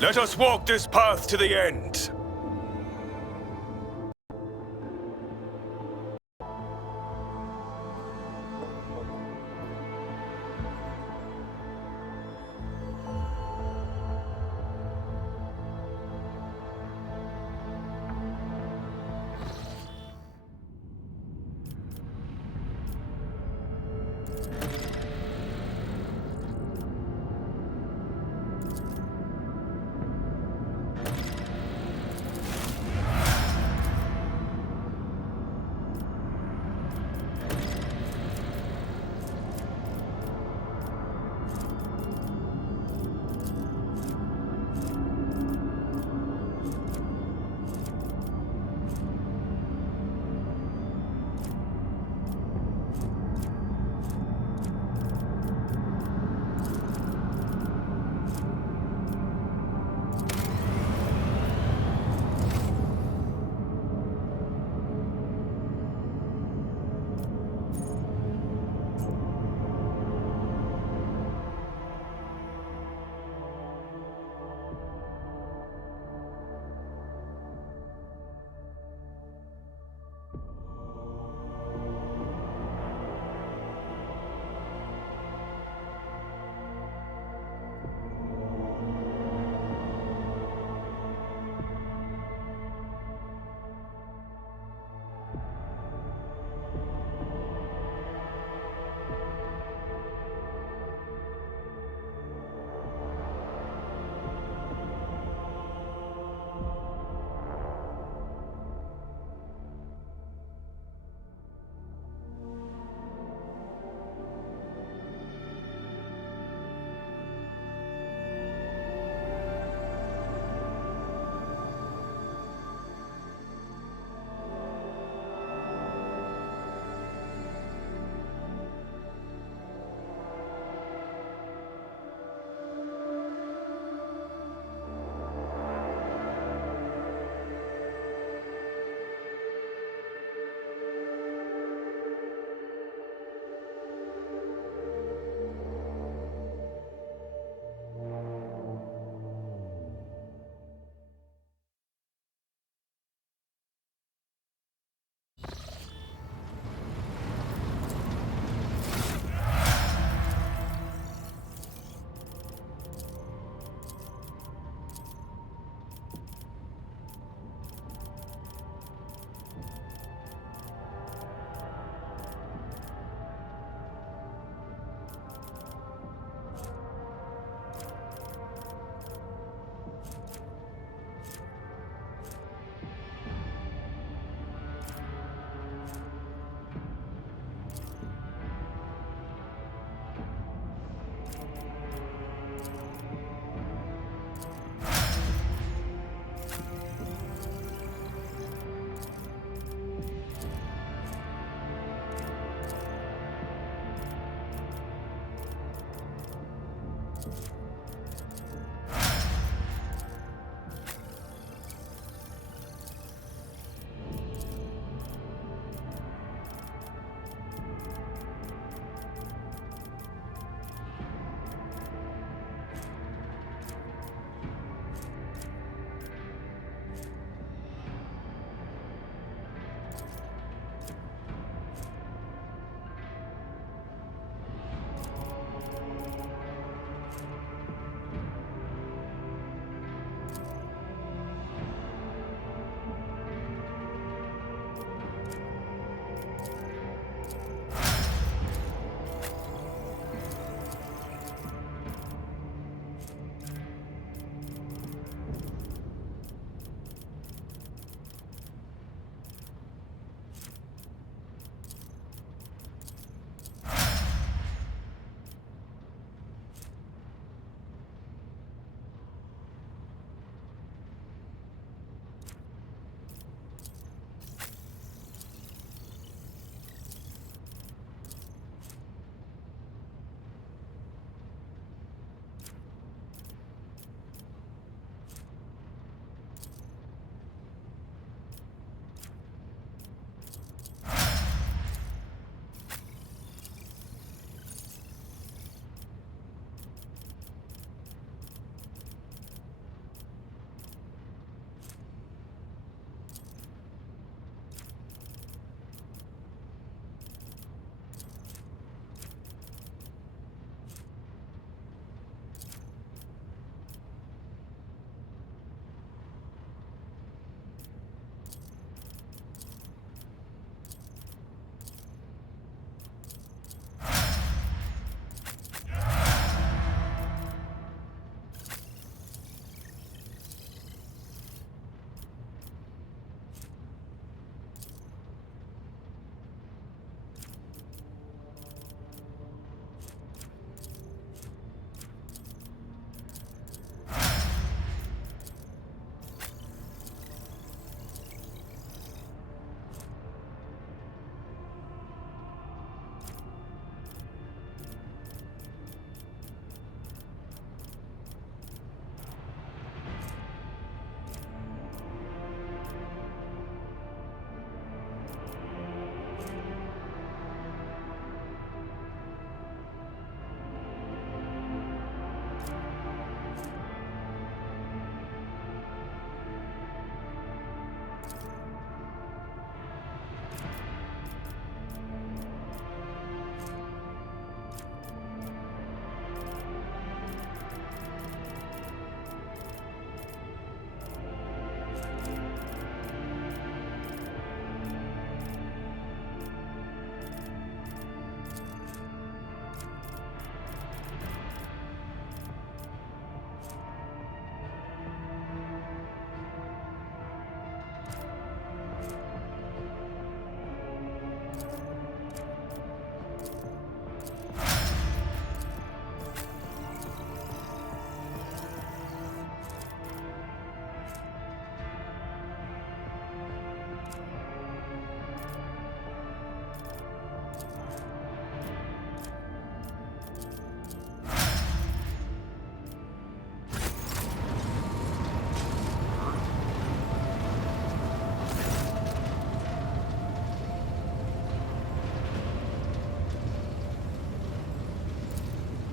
Let us walk this path to the end.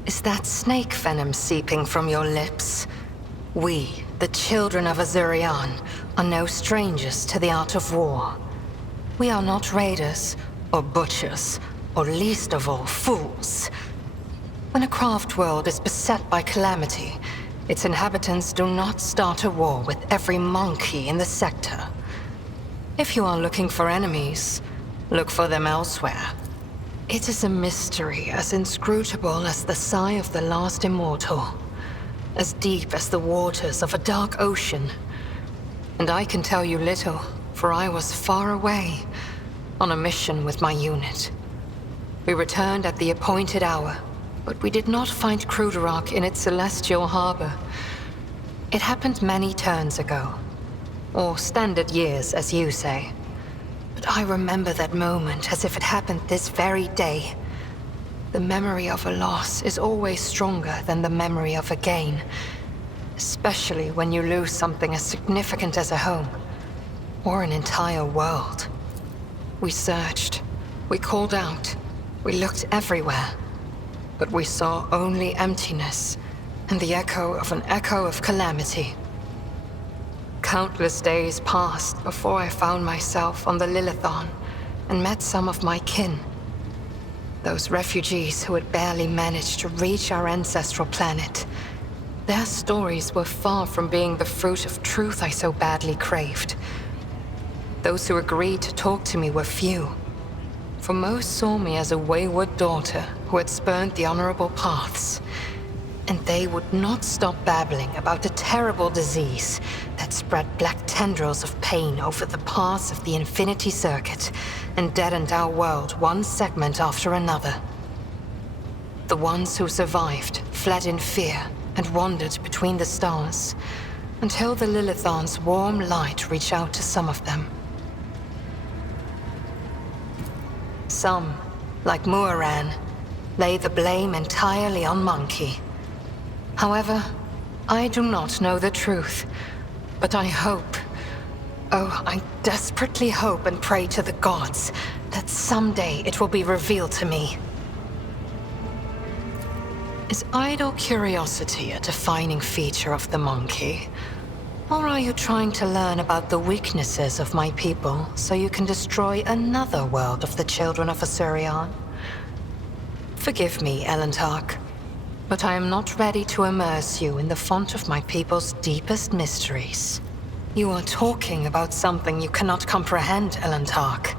Is that snake venom seeping from your lips? We, the children of Azurian, are no strangers to the art of war. We are not raiders, or butchers, or least of all, fools. When a craft world is beset by calamity, its inhabitants do not start a war with every monkey in the sector. If you are looking for enemies, look for them elsewhere. It is a mystery as inscrutable as the sigh of the last immortal, as deep as the waters of a dark ocean. And I can tell you little, for I was far away, on a mission with my unit. We returned at the appointed hour, but we did not find Cruderach in its celestial harbor. It happened many turns ago, or standard years, as you say. But I remember that moment as if it happened this very day. The memory of a loss is always stronger than the memory of a gain, especially when you lose something as significant as a home, or an entire world. We searched, we called out, we looked everywhere, but we saw only emptiness and the echo of calamity. Countless days passed before I found myself on the Lilithon and met some of my kin. Those refugees who had barely managed to reach our ancestral planet. Their stories were far from being the fruit of truth I so badly craved. Those who agreed to talk to me were few, for most saw me as a wayward daughter who had spurned the honorable paths. And they would not stop babbling about the terrible disease that spread black tendrils of pain over the paths of the Infinity Circuit and deadened our world one segment after another. The ones who survived fled in fear and wandered between the stars, until the Lilithon's warm light reached out to some of them. Some, like Muaran, lay the blame entirely on Monkey. However, I do not know the truth, but I hope, I desperately hope and pray to the gods that someday it will be revealed to me. Is idle curiosity a defining feature of the Monkey? Or are you trying to learn about the weaknesses of my people so you can destroy another world of the children of Azurian? Forgive me, Elentark, but I am not ready to immerse you in the font of my people's deepest mysteries. You are talking about something you cannot comprehend, Elentark.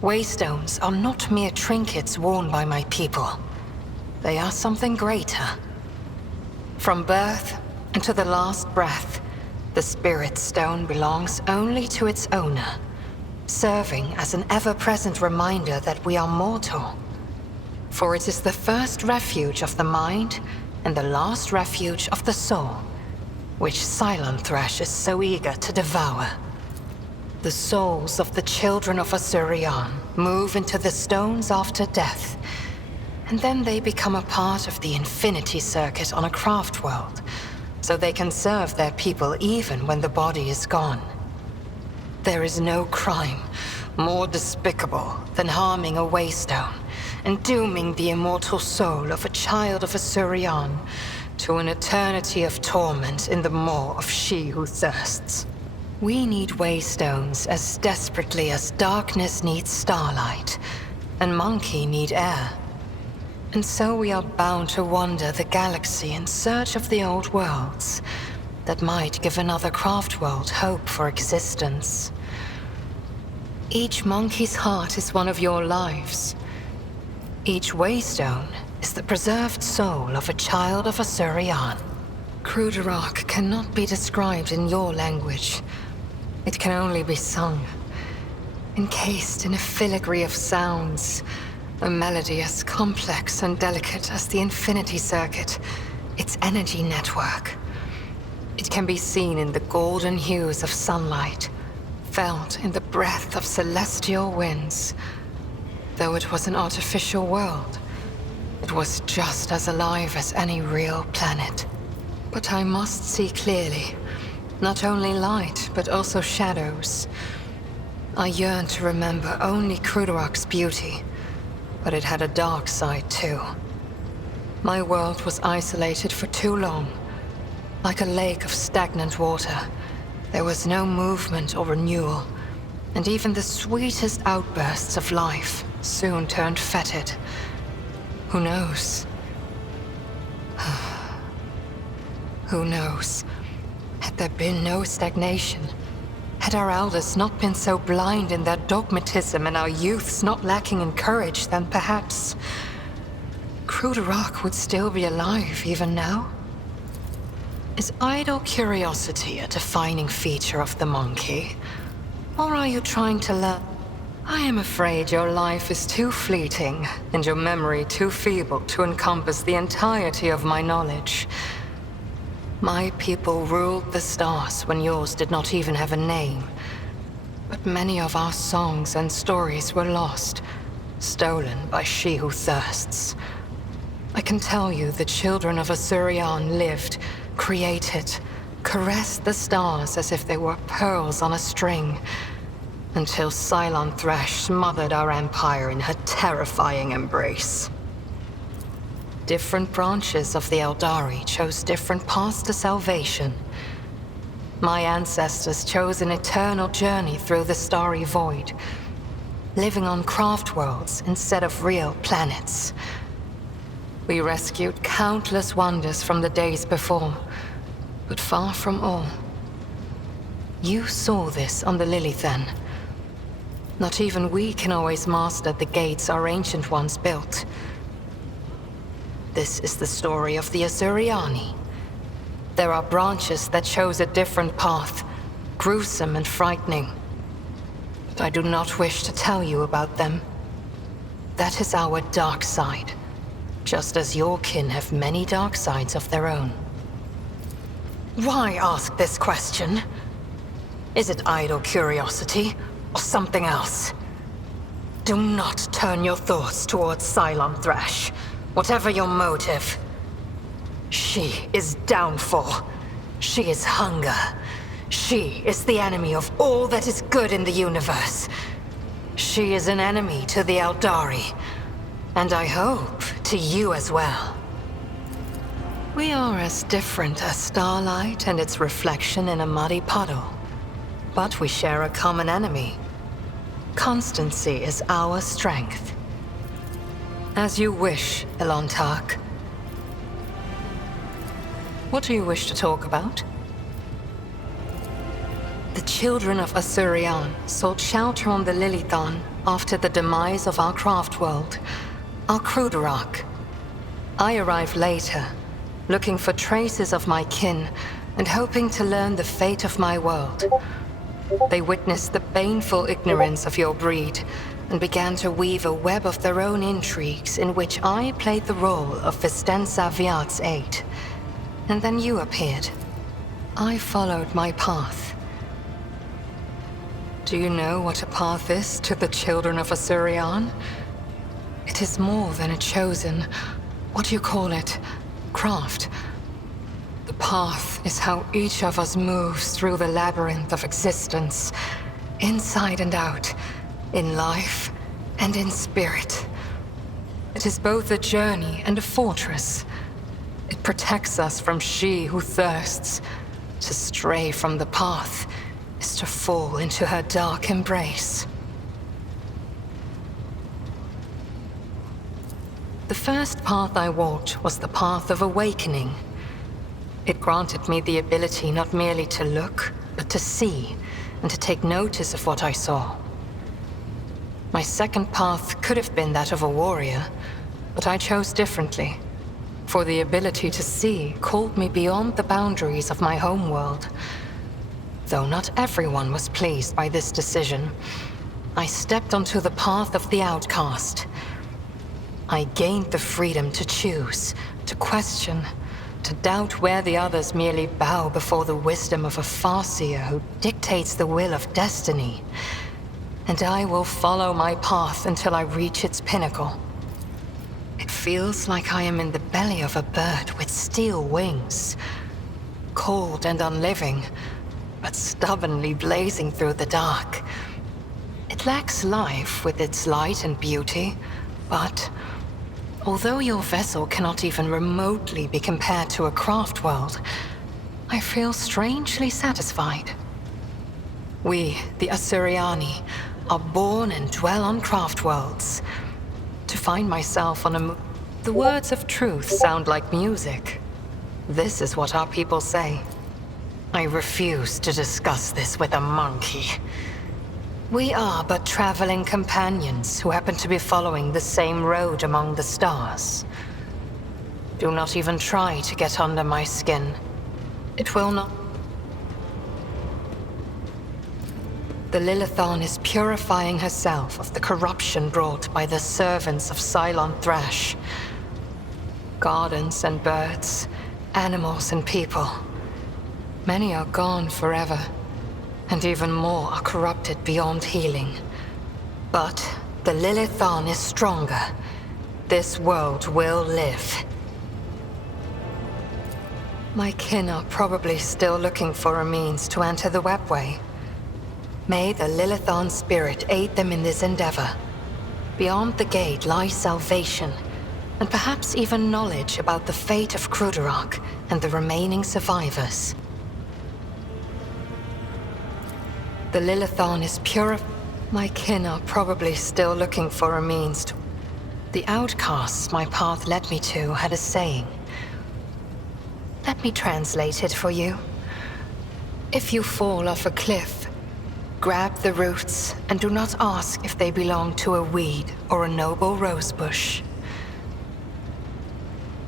Waystones are not mere trinkets worn by my people. They are something greater. From birth until the last breath, the Spirit Stone belongs only to its owner, serving as an ever-present reminder that we are mortal. For it is the first refuge of the mind and the last refuge of the soul, which Silent-Thresh is so eager to devour. The souls of the children of Azurian move into the stones after death, and then they become a part of the Infinity Circuit on a craft world, so they can serve their people even when the body is gone. There is no crime more despicable than harming a Waystone and dooming the immortal soul of a child of Azurian to an eternity of torment in the maw of she who thirsts. We need Waystones as desperately as darkness needs starlight, and Monkey need air. And so we are bound to wander the galaxy in search of the old worlds that might give another craft world hope for existence. Each monkey's heart is one of your lives. Each Waystone is the preserved soul of a child of Azurian. Cruderach cannot be described in your language. It can only be sung, encased in a filigree of sounds, a melody as complex and delicate as the Infinity Circuit, its energy network. It can be seen in the golden hues of sunlight, felt in the breath of celestial winds. Though it was an artificial world, it was just as alive as any real planet. But I must see clearly, not only light, but also shadows. I yearn to remember only Cruderach's beauty, but it had a dark side too. My world was isolated for too long, like a lake of stagnant water. There was no movement or renewal, and even the sweetest outbursts of life soon turned fetid. Who knows? Who knows? Had there been no stagnation, had our elders not been so blind in their dogmatism and our youths not lacking in courage, then perhaps Cruderock would still be alive even now? Is idle curiosity a defining feature of the monkey? Or are you trying to learn? I am afraid your life is too fleeting and your memory too feeble to encompass the entirety of my knowledge. My people ruled the stars when yours did not even have a name. But many of our songs and stories were lost, stolen by she who thirsts. I can tell you the children of Asurion lived, created, caressed the stars as if they were pearls on a string, until Cylon Thresh smothered our empire in her terrifying embrace. Different branches of the Eldari chose different paths to salvation. My ancestors chose an eternal journey through the starry void, living on craft worlds instead of real planets. We rescued countless wonders from the days before, but far from all. You saw this on the Lilithan. Not even we can always master the gates our ancient ones built. This is the story of the Asuriani. There are branches that chose a different path, gruesome and frightening. But I do not wish to tell you about them. That is our dark side. Just as your kin have many dark sides of their own. Why ask this question? Is it idle curiosity, or something else? Do not turn your thoughts towards Cylon Thresh, whatever your motive. She is downfall. She is hunger. She is the enemy of all that is good in the universe. She is an enemy to the Eldari. And I hope to you as well. We are as different as starlight and its reflection in a muddy puddle. But we share a common enemy. Constancy is our strength. As you wish, Elontark. What do you wish to talk about? The children of Asurion sought shelter on the Lilithan after the demise of our craft world. Cruderock. I arrived later, looking for traces of my kin and hoping to learn the fate of my world. They witnessed the baneful ignorance of your breed and began to weave a web of their own intrigues in which I played the role of Vistenza Viat's aide. And then you appeared. I followed my path. Do you know what a path is to the children of Asurion? It is more than a chosen, what do you call it, craft. The path is how each of us moves through the labyrinth of existence, inside and out, in life and in spirit. It is both a journey and a fortress. It protects us from she who thirsts. To stray from the path is to fall into her dark embrace. The first path I walked was the path of awakening. It granted me the ability not merely to look, but to see, and to take notice of what I saw. My second path could have been that of a warrior, but I chose differently. For the ability to see called me beyond the boundaries of my homeworld. Though not everyone was pleased by this decision, I stepped onto the path of the outcast. I gained the freedom to choose, to question, to doubt where the others merely bow before the wisdom of a Farseer who dictates the will of destiny. And I will follow my path until I reach its pinnacle. It feels like I am in the belly of a bird with steel wings. Cold and unliving, but stubbornly blazing through the dark. It lacks life with its light and beauty, but Although your vessel cannot even remotely be compared to a craft world, I feel strangely satisfied. We, the Assyriani, are born and dwell on craft worlds. To find myself on the words of truth sound like music. This is what our people say. I refuse to discuss this with a monkey. We are but traveling companions who happen to be following the same road among the stars. Do not even try to get under my skin. It will not. The Lilithon is purifying herself of the corruption brought by the servants of Cylon Thrash. Gardens and birds, animals and people. Many are gone forever, and even more are corrupted beyond healing. But the Lilithon is stronger. This world will live. My kin are probably still looking for a means to enter the webway. May the Lilithon spirit aid them in this endeavor. Beyond the gate lies salvation, and perhaps even knowledge about the fate of Krudarok and the remaining survivors. The Lilithon is pure. My kin are probably still looking for a means to. The outcasts my path led me to had a saying. Let me translate it for you. If you fall off a cliff, grab the roots and do not ask if they belong to a weed or a noble rosebush.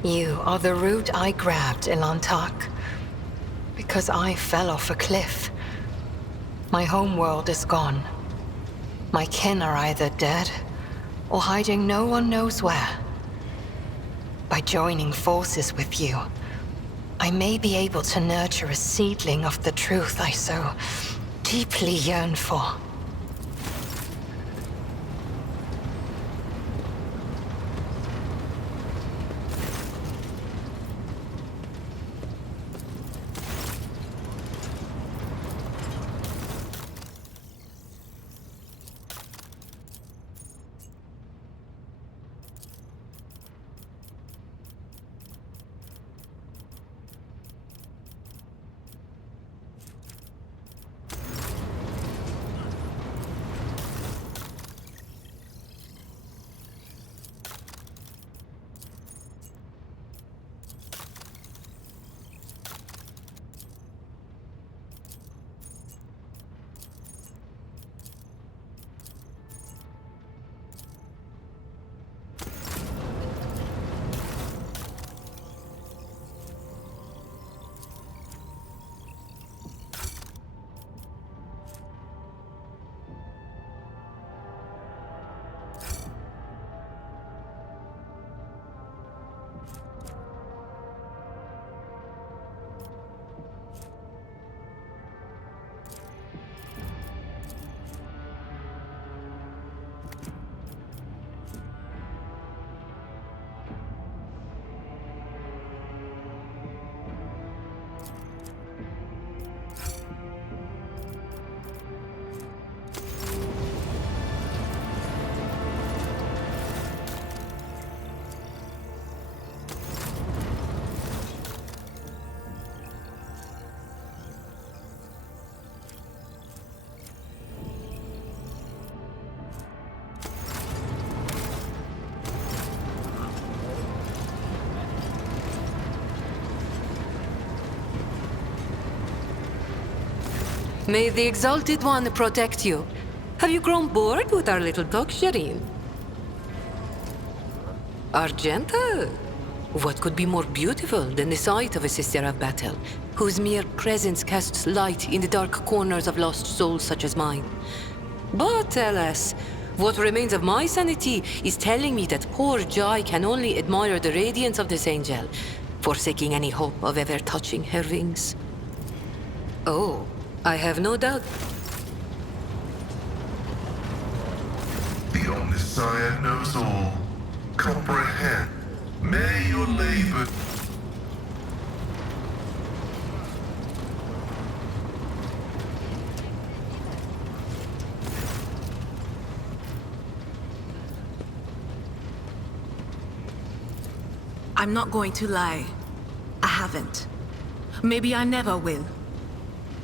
You are the root I grabbed, Ilantak, because I fell off a cliff. My homeworld is gone. My kin are either dead or hiding no one knows where. By joining forces with you, I may be able to nurture a seedling of the truth I so deeply yearn for. May the Exalted One protect you. Have you grown bored with our little talk, Shireen? Argenta? What could be more beautiful than the sight of a sister of battle, whose mere presence casts light in the dark corners of lost souls such as mine? But alas, what remains of my sanity is telling me that poor Jai can only admire the radiance of this angel, forsaking any hope of ever touching her wings. Oh, I have no doubt. The Omniscient knows all. Comprehend. May your labor... I'm not going to lie. I haven't. Maybe I never will.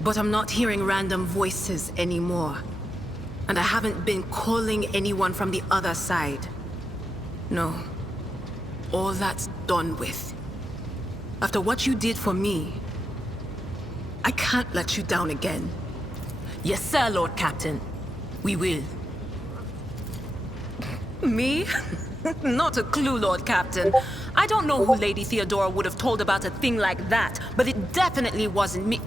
But I'm not hearing random voices anymore. And I haven't been calling anyone from the other side. No. All that's done with. After what you did for me, I can't let you down again. Yes, sir, Lord Captain. We will. Me? Not a clue, Lord Captain. I don't know who Lady Theodora would have told about a thing like that, but it definitely wasn't me.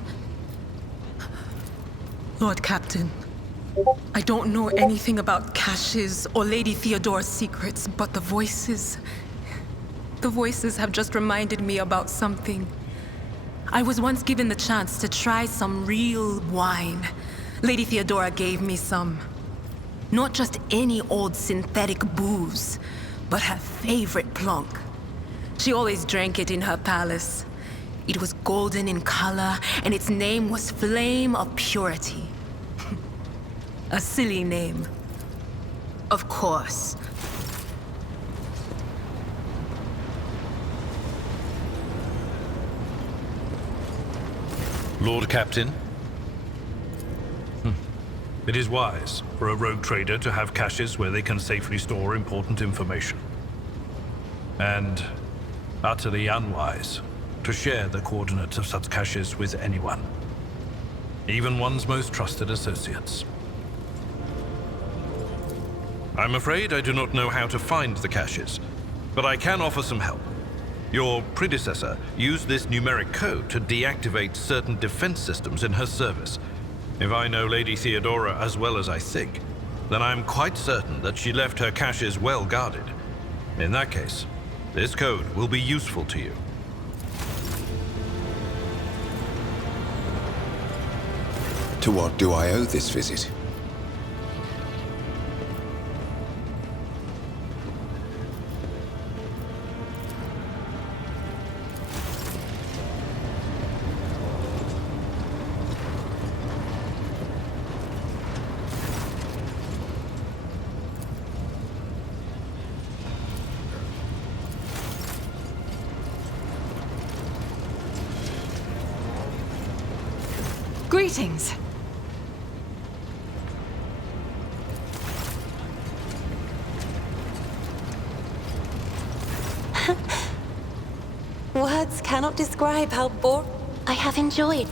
Lord Captain, I don't know anything about caches or Lady Theodora's secrets, but the voices have just reminded me about something. I was once given the chance to try some real wine. Lady Theodora gave me some. Not just any old synthetic booze, but her favorite plonk. She always drank it in her palace. It was golden in color, and its name was Flame of Purity. A silly name. Of course. Lord Captain? It is wise for a rogue trader to have caches where they can safely store important information. And utterly unwise to share the coordinates of such caches with anyone. Even one's most trusted associates. I'm afraid I do not know how to find the caches, but I can offer some help. Your predecessor used this numeric code to deactivate certain defense systems in her service. If I know Lady Theodora as well as I think, then I'm quite certain that she left her caches well guarded. In that case, this code will be useful to you. To what do I owe this visit? Greetings. Words cannot describe how I have enjoyed.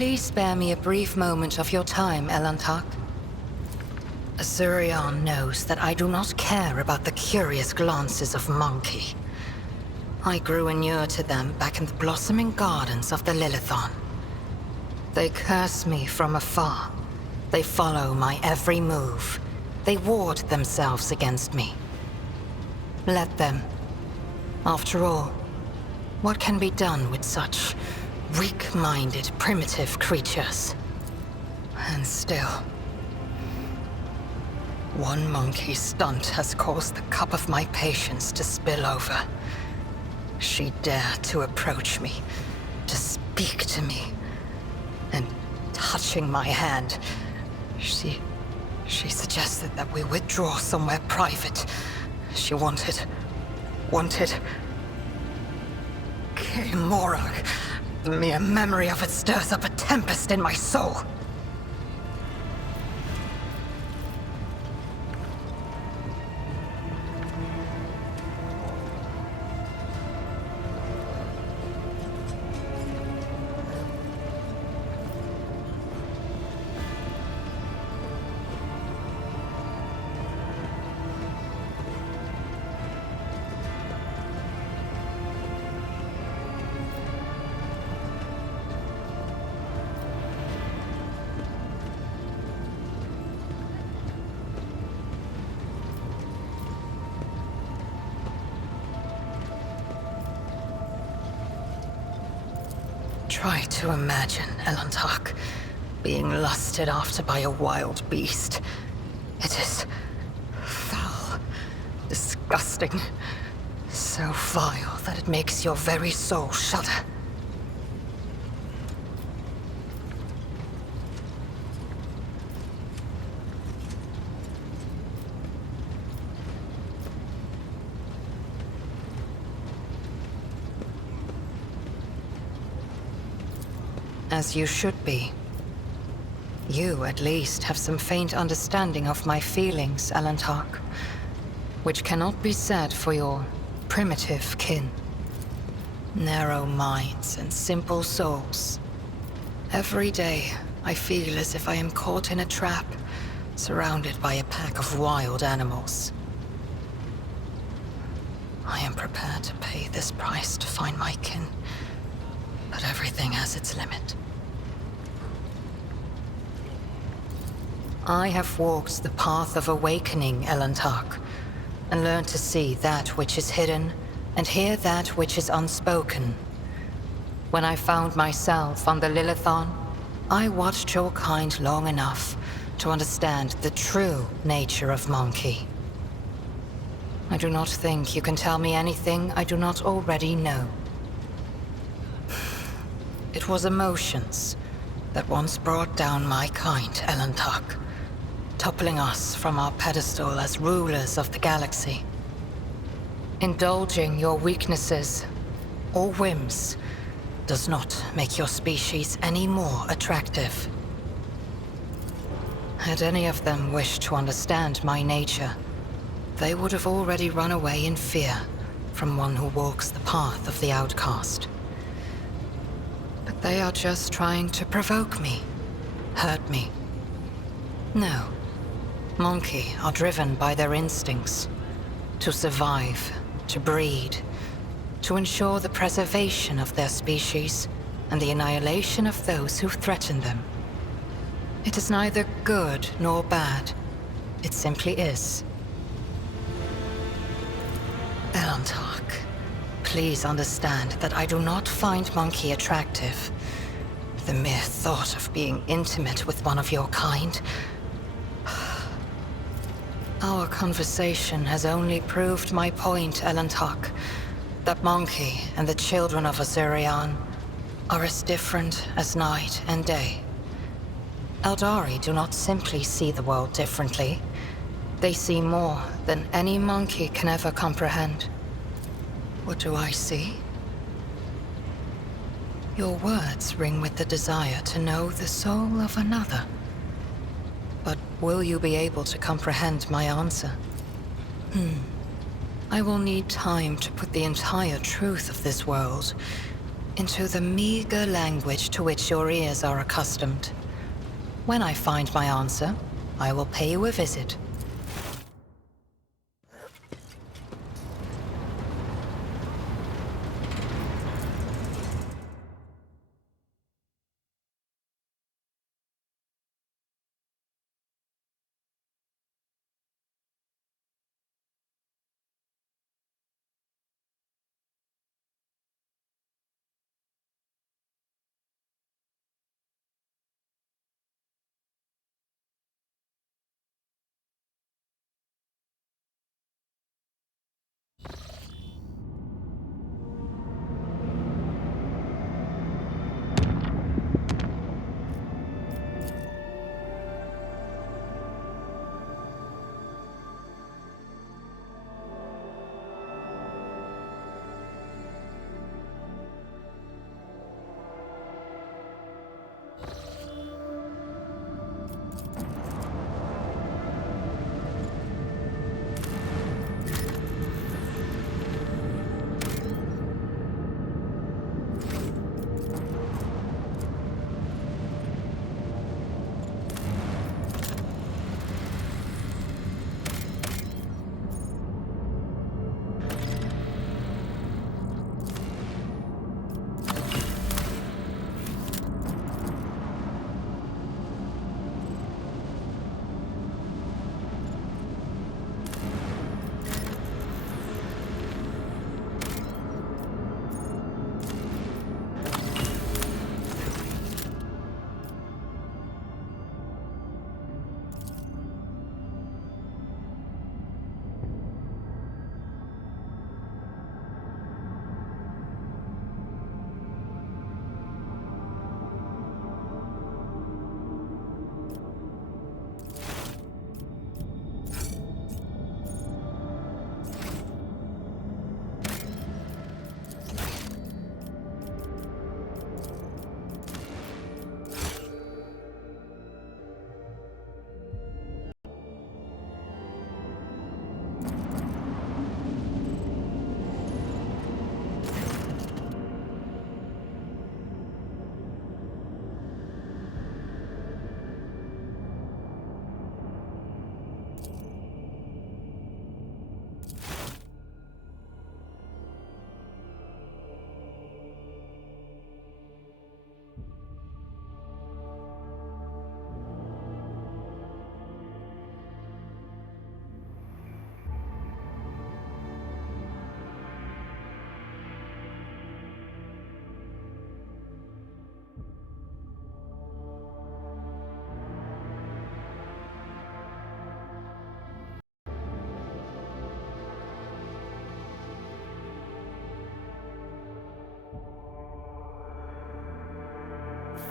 Please spare me a brief moment of your time, Elantak. Azurion knows that I do not care about the curious glances of Monkey. I grew inured to them back in the blossoming gardens of the Lilithon. They curse me from afar. They follow my every move. They ward themselves against me. Let them. After all, what can be done with such weak-minded, primitive creatures? And still, one monkey stunt has caused the cup of my patience to spill over. She dared to approach me, to speak to me, and touching my hand, she suggested that we withdraw somewhere private. She wanted Morag. The mere memory of it stirs up a tempest in my soul. Try to imagine, Elantak, being lusted after by a wild beast. It is foul, disgusting, so vile that it makes your very soul shudder. As you should be. You, at least, have some faint understanding of my feelings, Elantak, which cannot be said for your primitive kin. Narrow minds and simple souls. Every day, I feel as if I am caught in a trap, surrounded by a pack of wild animals. I am prepared to pay this price to find my kin, but everything has its limit. I have walked the path of awakening, Elantak, and learned to see that which is hidden and hear that which is unspoken. When I found myself on the Lilithon, I watched your kind long enough to understand the true nature of Monkey. I do not think you can tell me anything I do not already know. It was emotions that once brought down my kind, Elantak, toppling us from our pedestal as rulers of the galaxy. Indulging your weaknesses or whims does not make your species any more attractive. Had any of them wished to understand my nature, they would have already run away in fear from one who walks the path of the outcast. But they are just trying to provoke me, hurt me. No. Monkey are driven by their instincts. To survive, to breed, to ensure the preservation of their species and the annihilation of those who threaten them. It is neither good nor bad. It simply is. Elantak, please understand that I do not find Monkey attractive. The mere thought of being intimate with one of your kind. Our conversation has only proved my point, Elantak. That Monkey and the children of Azurian are as different as night and day. Eldari do not simply see the world differently. They see more than any monkey can ever comprehend. What do I see? Your words ring with the desire to know the soul of another. But will you be able to comprehend my answer? I will need time to put the entire truth of this world into the meager language to which your ears are accustomed. When I find my answer, I will pay you a visit.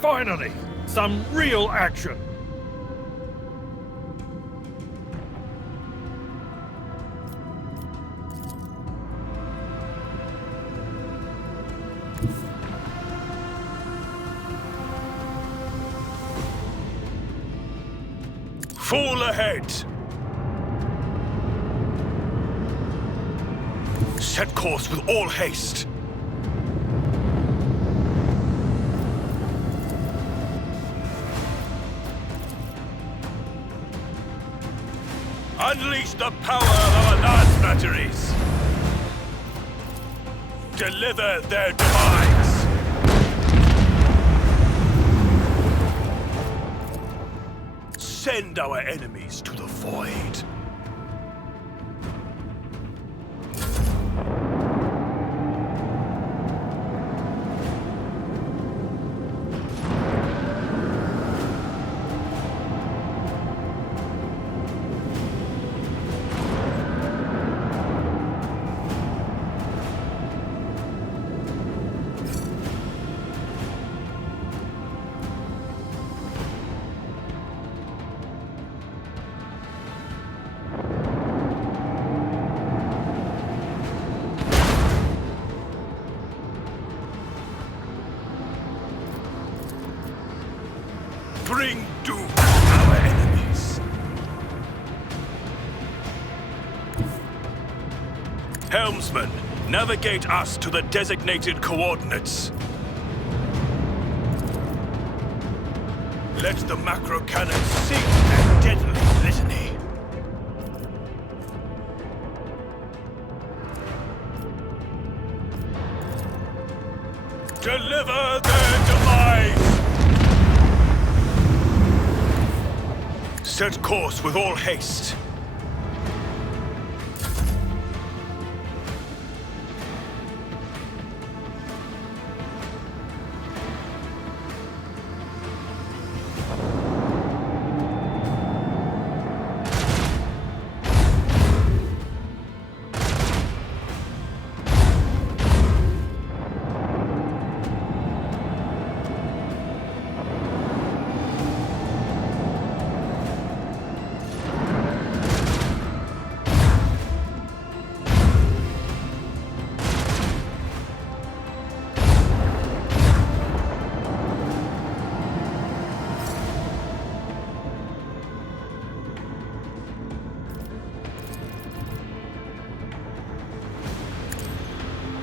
Finally, some real action. Full ahead! Set course with all haste! Unleash the power of our lance batteries! Deliver their demise! Send our enemies to the void! Bring doom to our enemies. Helmsman, navigate us to the designated coordinates. Let the macro cannon sing their deadly litany. Deliver their demise! Set course with all haste.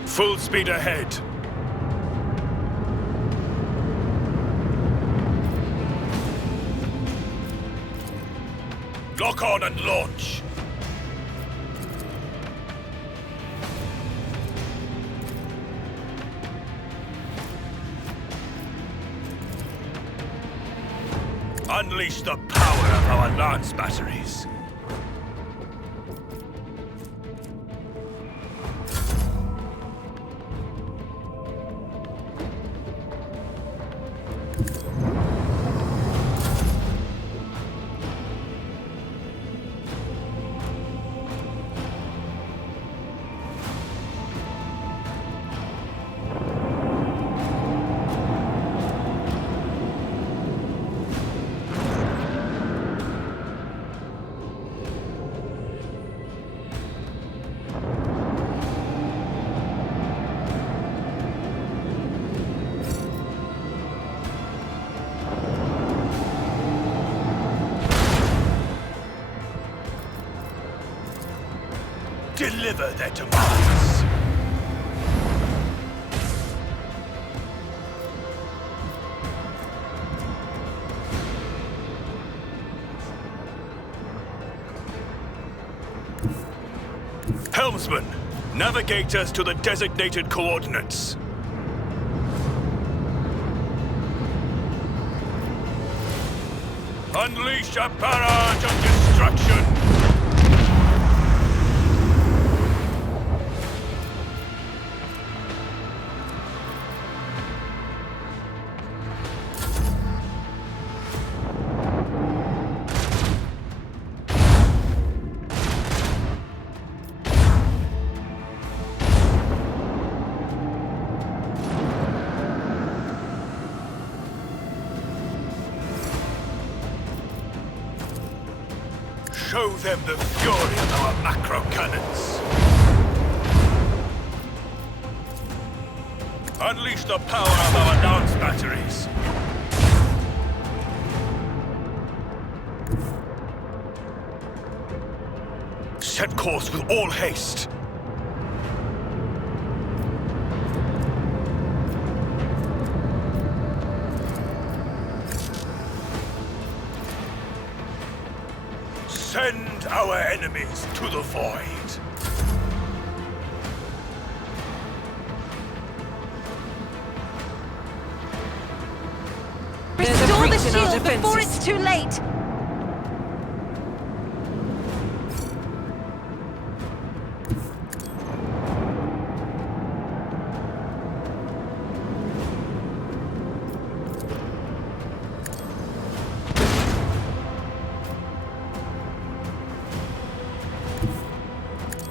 Full speed ahead. Lock on and launch. Unleash the power of our lance batteries. Deliver their demise! Helmsman, navigate us to the designated coordinates. Unleash a barrage of destruction! show them the fury of our macro cannons. Unleash the power of our lance batteries. Set course with all haste. Send our enemies to the void. Restore the shield before it's too late!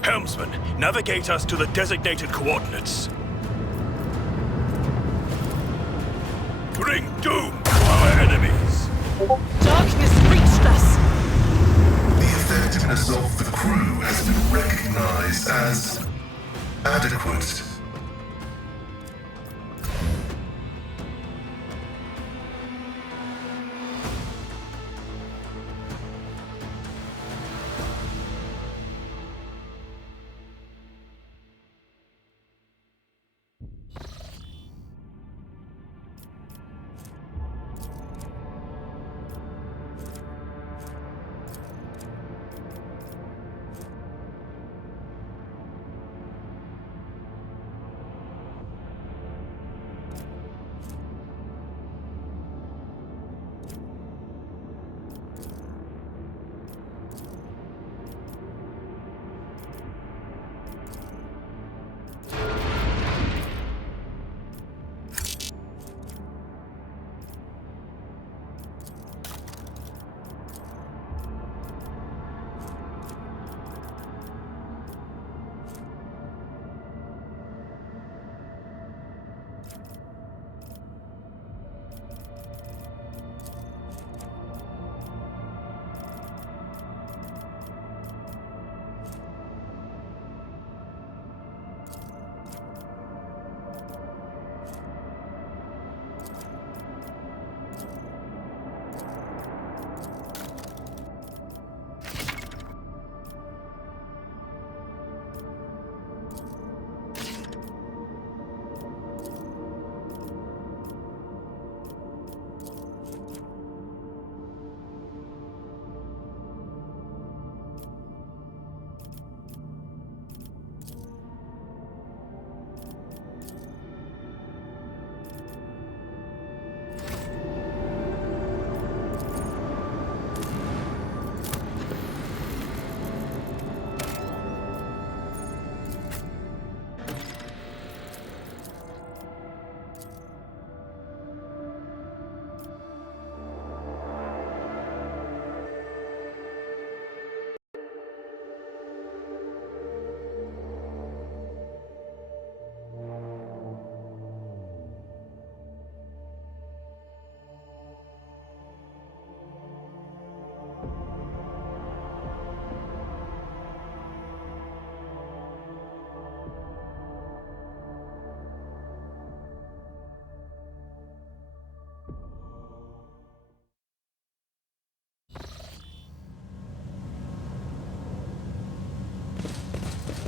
Helmsman, navigate us to the designated coordinates. Bring doom to our enemies! Darkness reached us! The effectiveness of the crew has been recognized as adequate.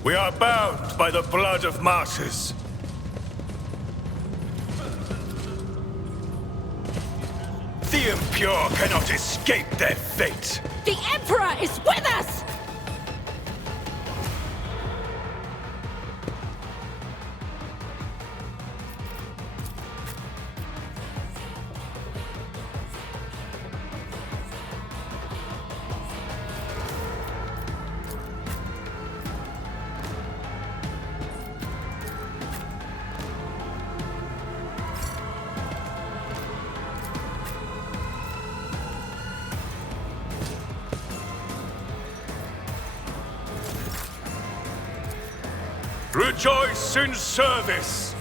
We are bound by the blood of martyrs. The impure cannot escape their fate. The Emperor is with us! Rejoice in service!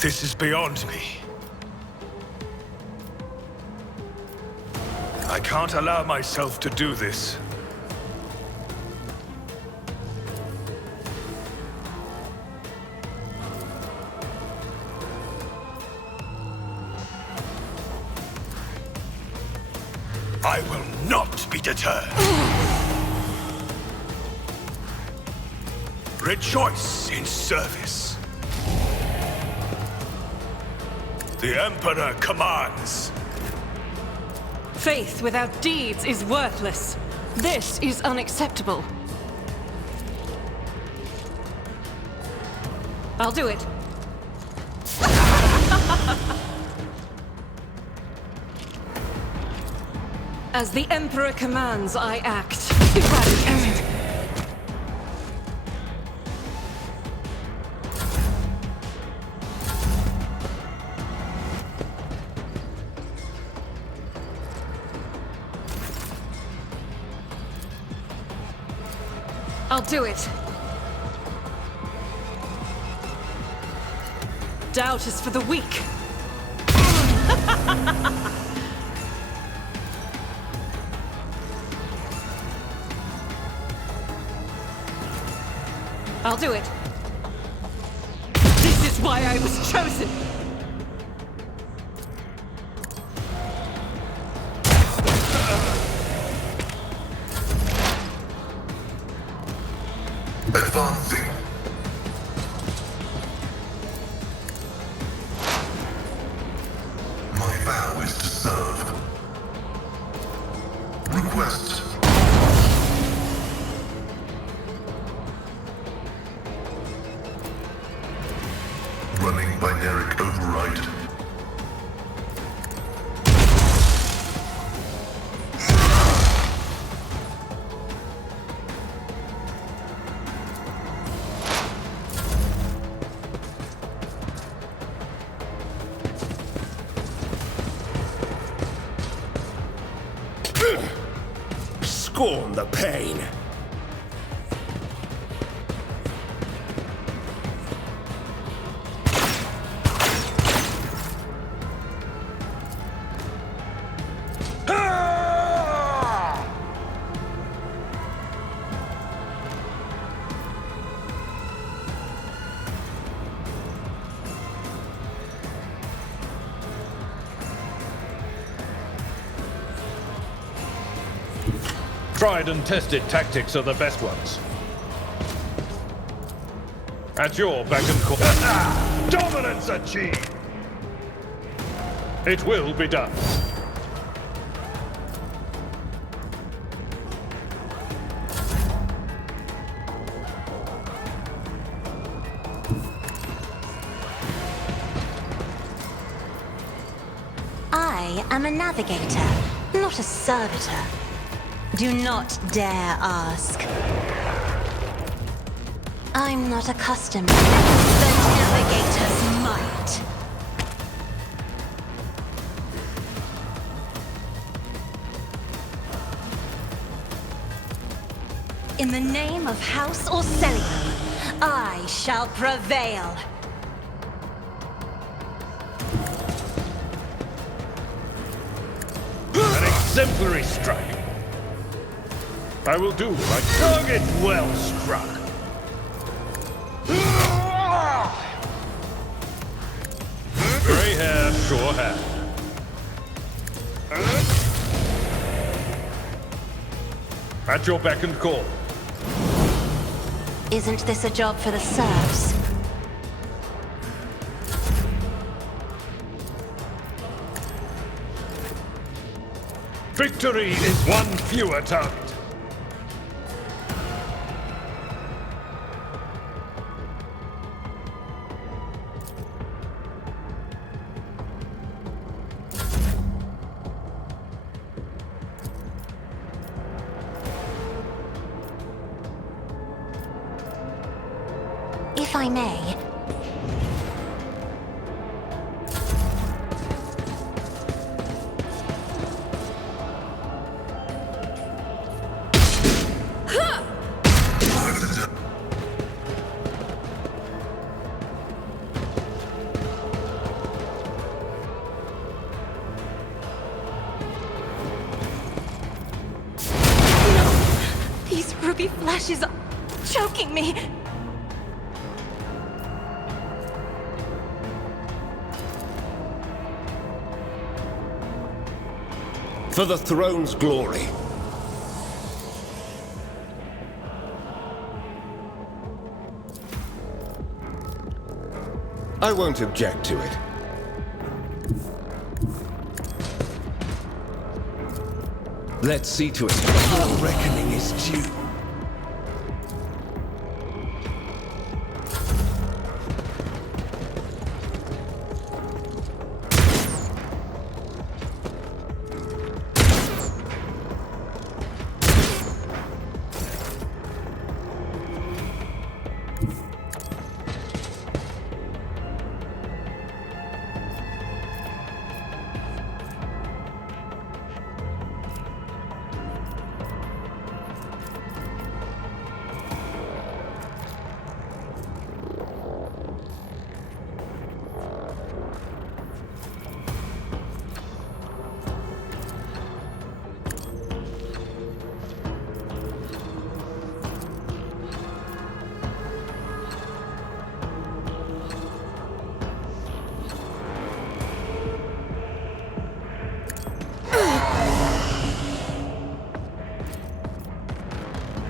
This is beyond me. I can't allow myself to do this. I will not be deterred. Rejoice in service. The Emperor commands. Faith without deeds is worthless. This is unacceptable. I'll do it. As the Emperor commands, I act. Eradicate. I'll do it. Doubt is for the weak. I'll do it. This is why I was chosen. Advancing. My vow is to serve. Request. Running binary override. Scorn the pain. Tried and tested tactics are the best ones. At your beck and call. Dominance achieved! It will be done. I am a navigator, not a servitor. Do not dare ask. I'm not accustomed to the navigator's might. In the name of House Orcellium, I shall prevail. An exemplary strike. I will do my target well struck. Grey hair, sure hand. At your beck and call. Isn't this a job for the serfs? Victory is one fewer target. If I may. ruby flesh is choking me. For the throne's glory. I won't object to it. Let's see to it. Your reckoning is due.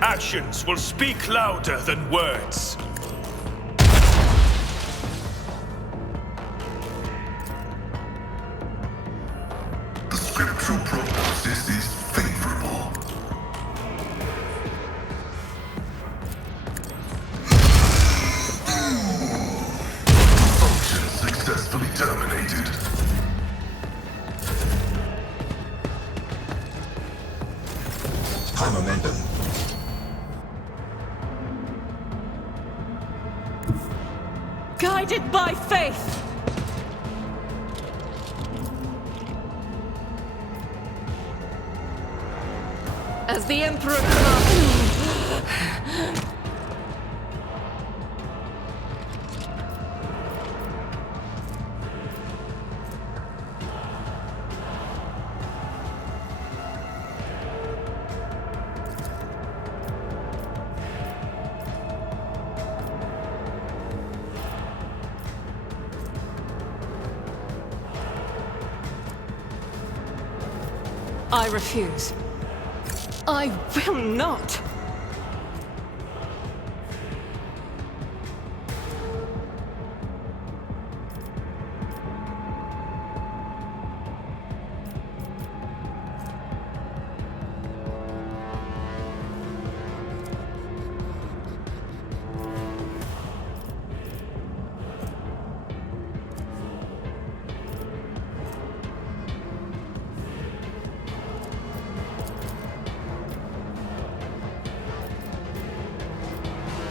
Actions will speak louder than words. The scriptural prognosis is favorable. Function successfully terminated. High momentum. Guided by faith! As the Emperor commands. I refuse. I will not.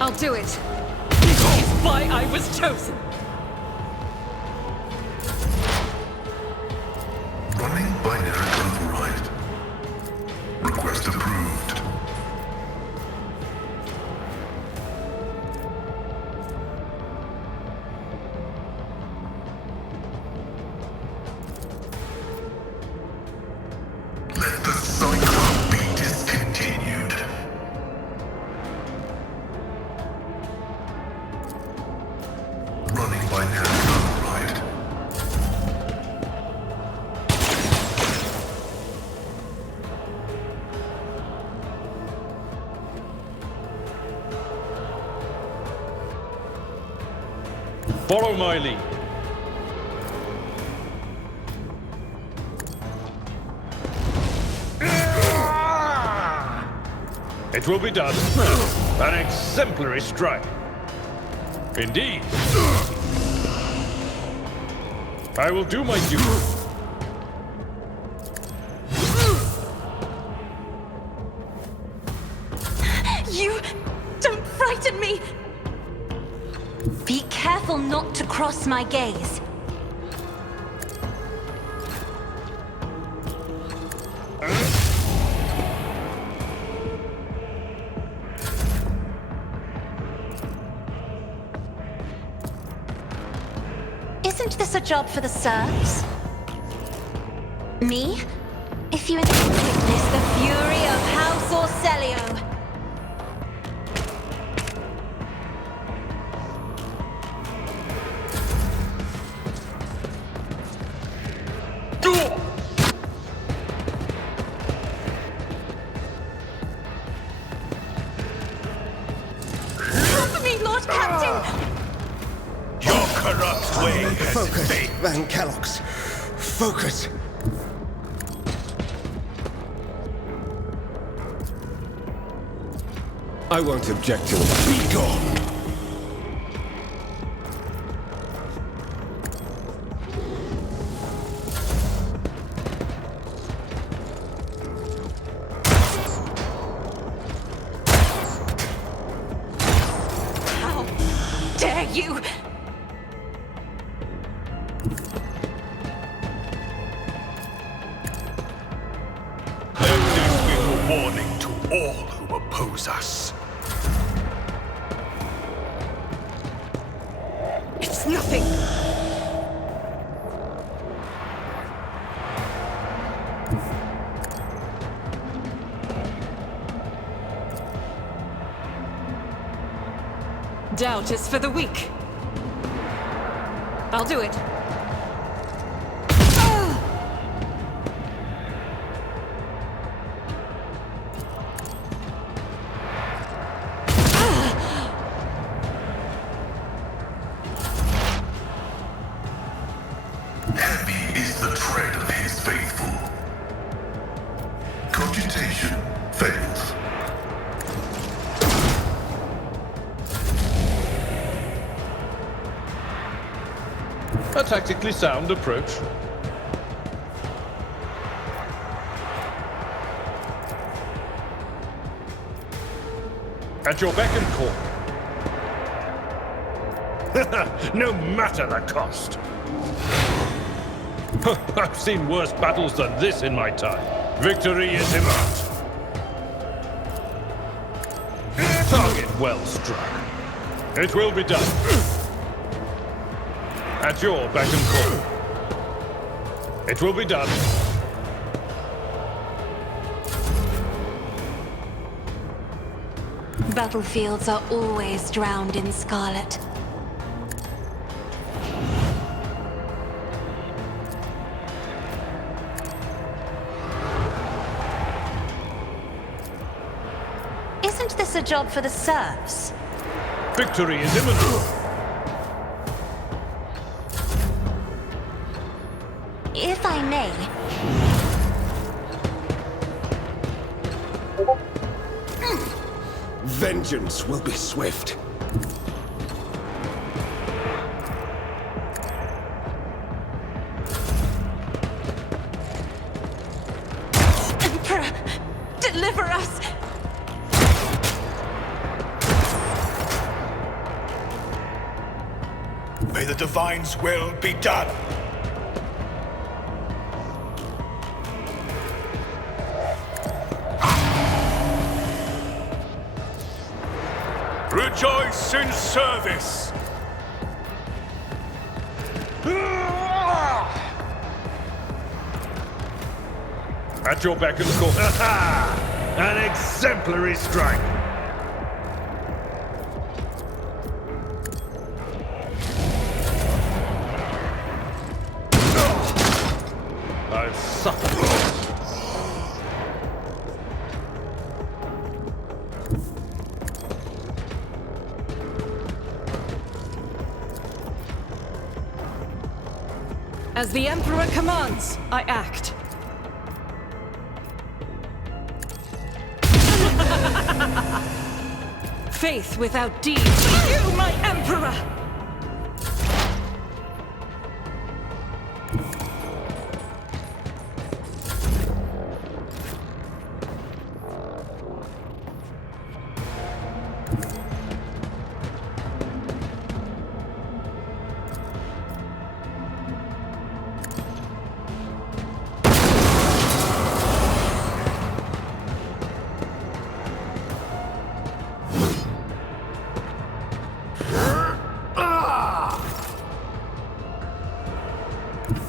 I'll do it. This is why I was chosen. Running binary override. Request approved. Let the cycle be discontinued. Running binary override. Follow my lead. It will be done. An exemplary strike. Indeed. I will do my duty. You don't frighten me! Be careful not to cross my gaze. Isn't this a job for the serfs? Me? If you witness the fury of House Orcelio. Focus, They... Van Kellogg's. Focus. I won't object to it. Be gone! How dare you! Let this be a warning to all who oppose us. It's nothing! Doubt is for the weak. I'll do it. Heavy is the tread of his faithful. Cogitation fails. A tactically sound approach. At your beck and call. No matter the cost. I've seen worse battles than this in my time. Victory is imminent. Target well struck. It will be done. At your beck and call. It will be done. Battlefields are always drowned in scarlet. Isn't this a job for the serfs? Victory is imminent. If I may, Vengeance will be swift. Emperor, deliver us! May the Divine's will be done. Rejoice in service! At your beck and call. An exemplary strike. I've suffered. As the Emperor commands, I act. Faith without deeds. You, my Emperor!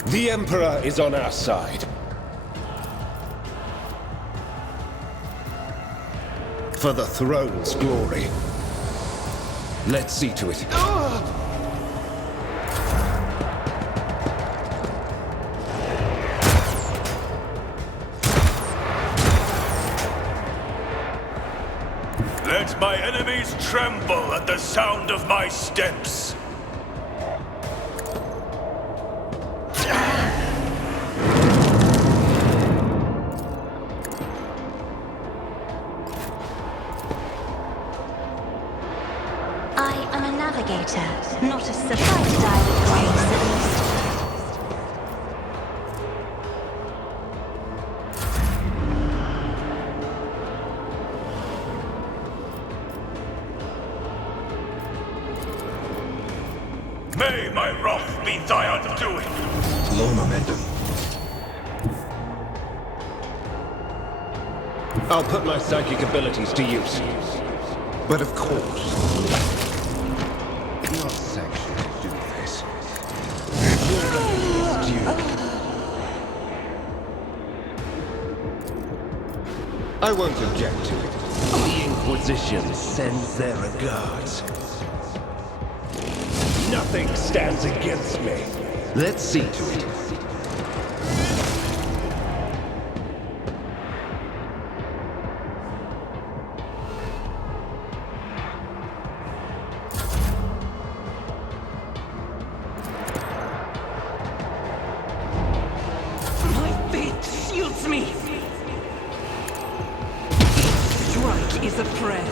The Emperor is on our side. For the throne's glory. Let's see to it. Let my enemies tremble at the sound of my steps. navigator, not a surprise to die with grace, at least. May my wrath be thy undoing! Low momentum. I'll put my psychic abilities to use. But of course, not sanctioned to do this. Your remedy is due. I won't object to it. The Inquisition sends their regards. Nothing stands against me. Let's see to it. My fate shields me. Each strike is a prayer.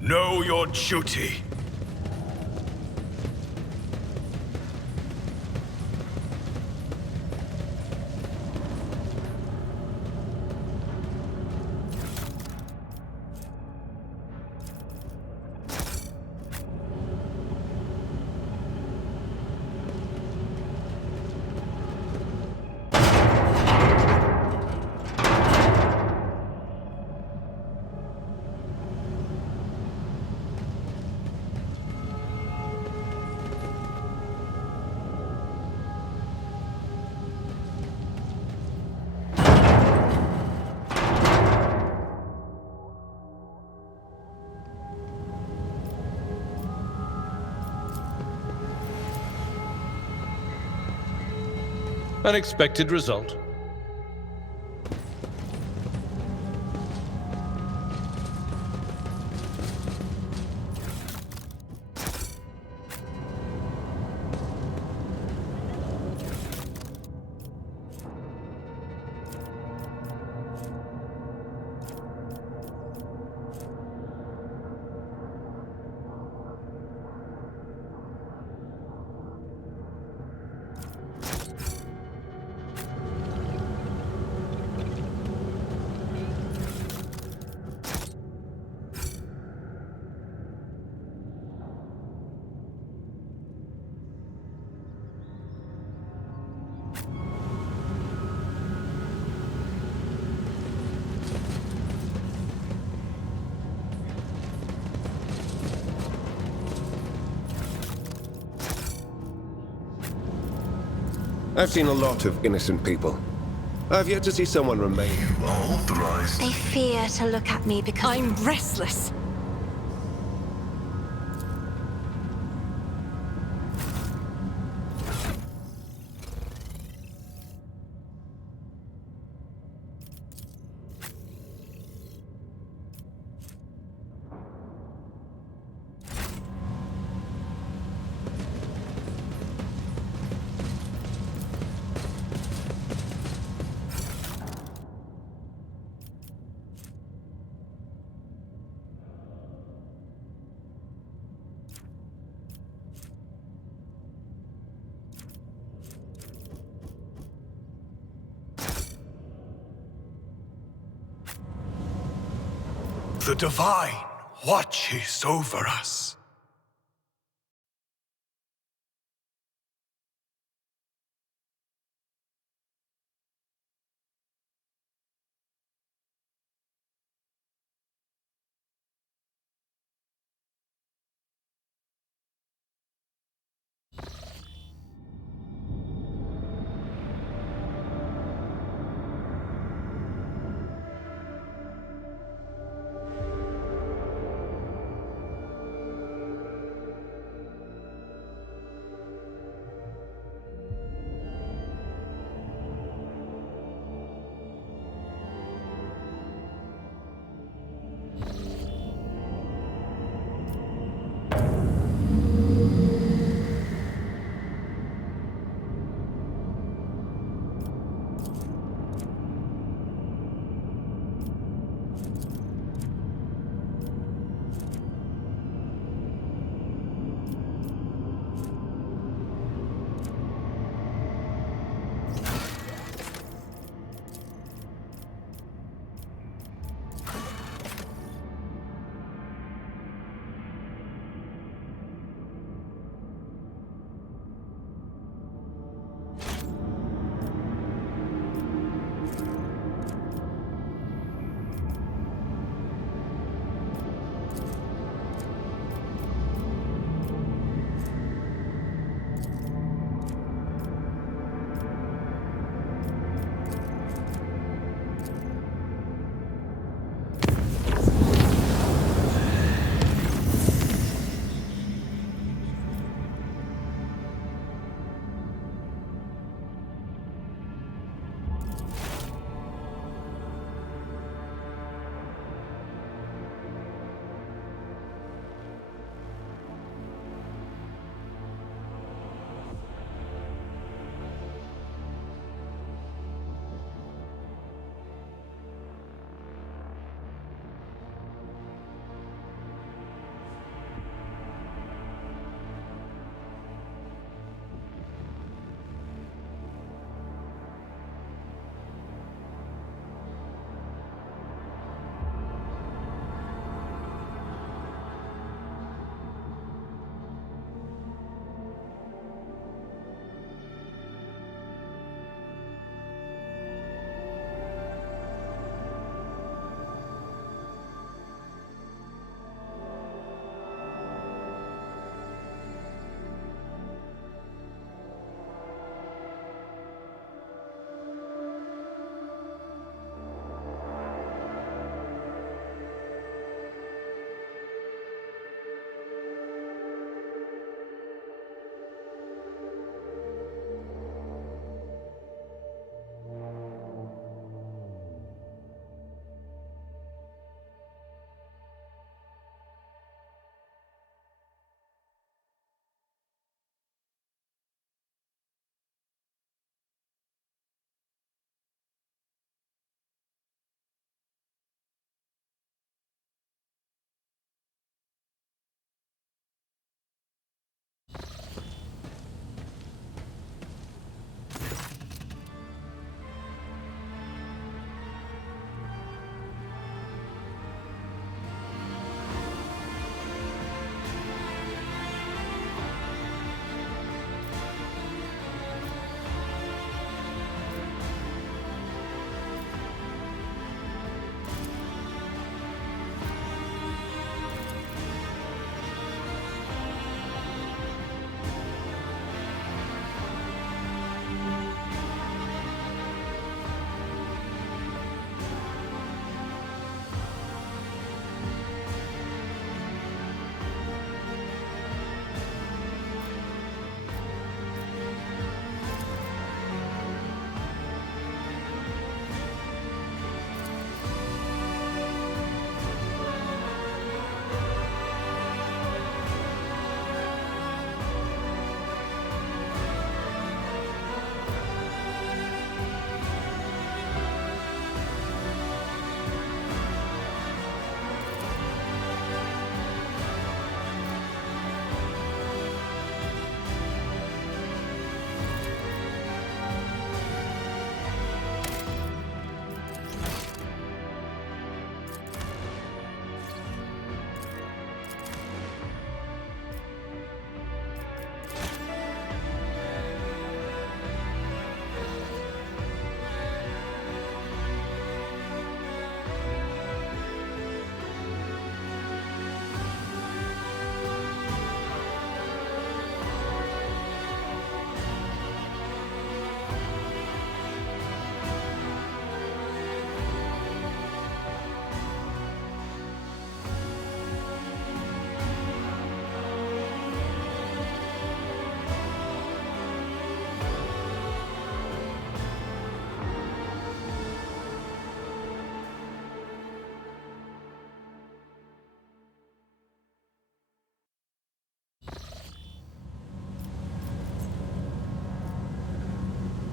Know your duty. Unexpected result. I've seen a lot of innocent people. I've yet to see someone remain. You are authorized. They fear to look at me because I'm restless. The Divine watches over us.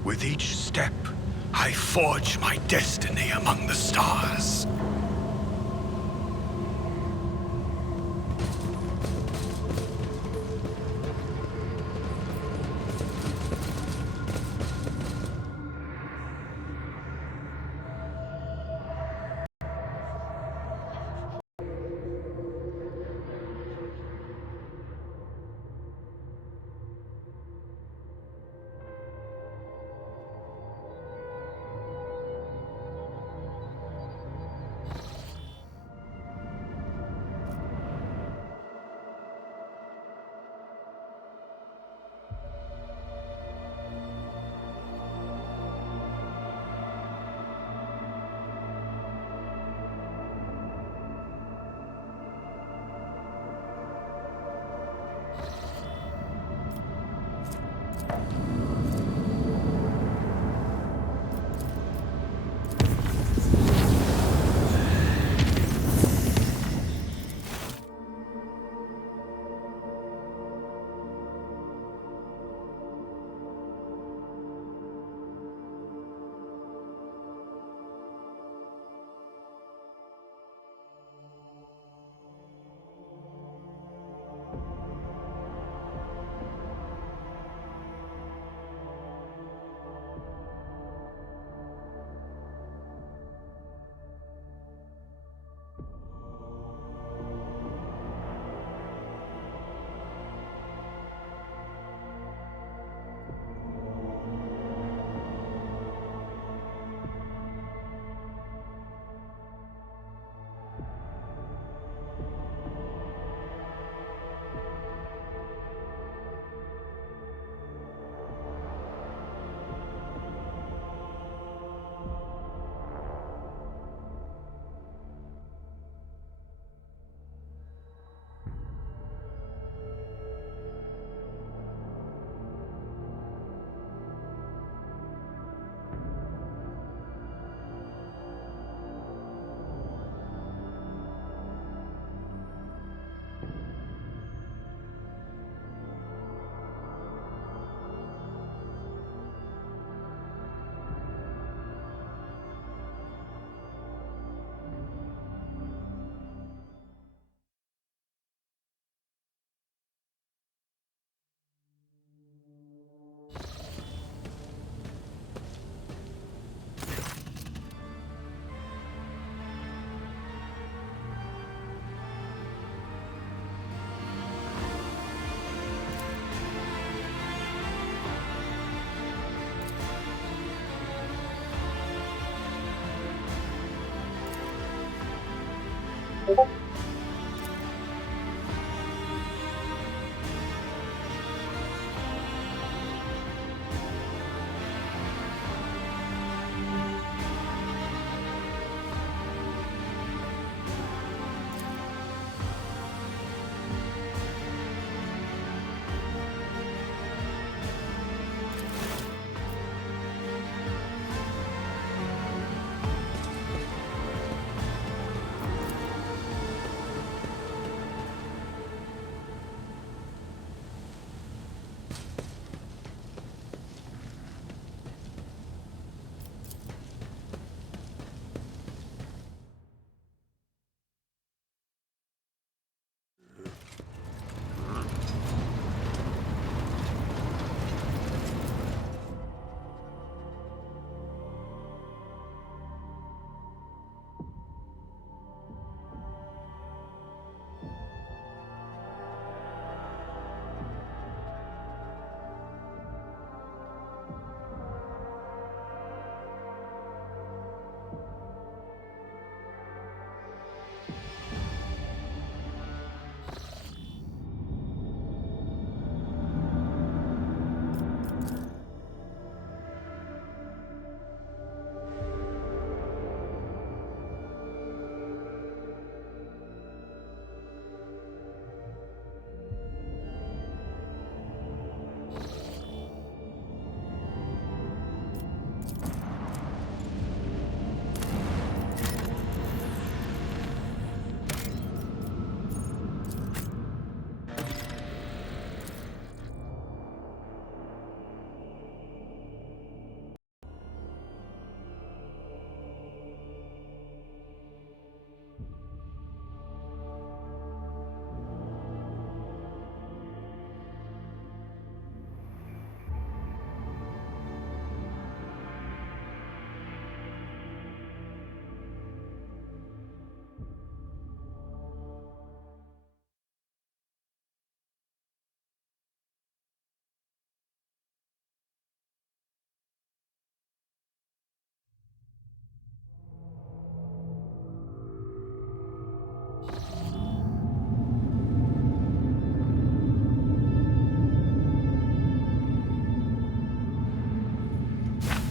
With each step, I forge my destiny among the stars.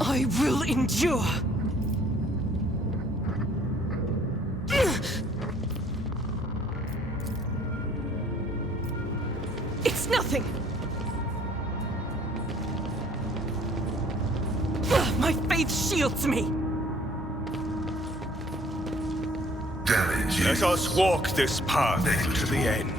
I will endure. It's nothing. My faith shields me. Damage. Let us walk this path to the end.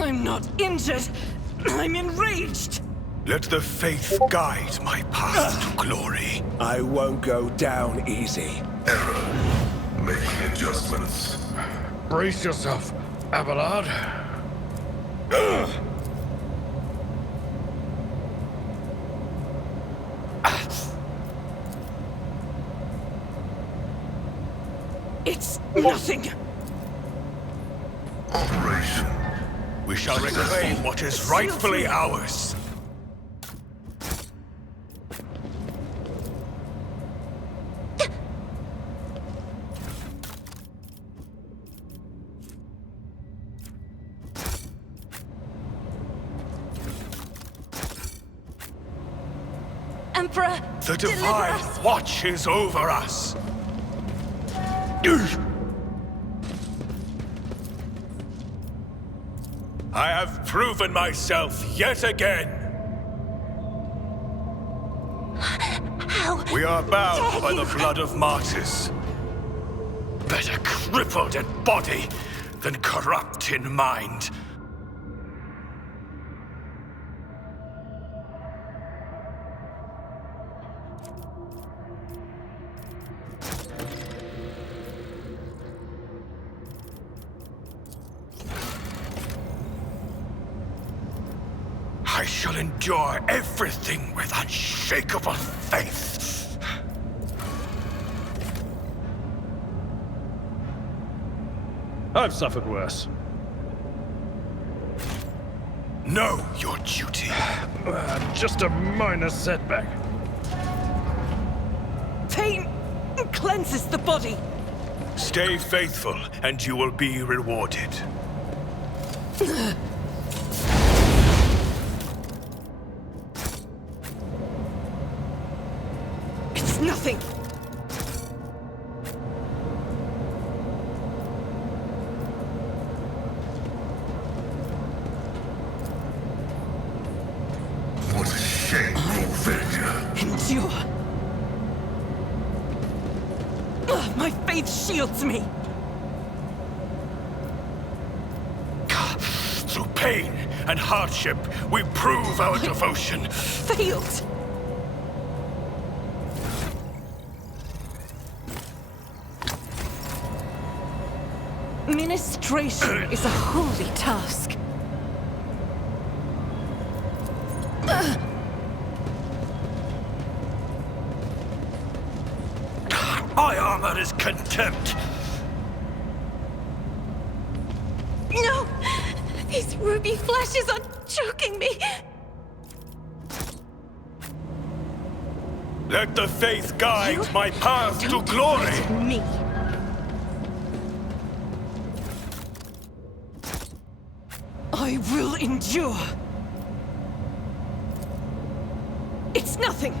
I'm not injured. I'm enraged. Let the faith guide my path to glory. I won't go down easy. Error. Making adjustments. Brace yourself, Abelard. It's nothing. Operation. We shall reclaim what is rightfully ours. Emperor, The deliver Divine us. watches over us. I have proven myself yet again. How? We are bound dare by you? the blood of martyrs. Better crippled in body than corrupt in mind. I shall endure everything with unshakable faith. I've suffered worse. Know your duty. Just a minor setback. Pain cleanses the body. Stay faithful, and you will be rewarded. It's nothing. What a shameful failure. Endure. My faith shields me. Through pain and hardship, we prove our devotion. Failed. Ministration is a holy task. My armor is contempt. No! These ruby flashes are choking me. Let the faith guide You my path to don't glory. threaten me. I will endure. It's nothing.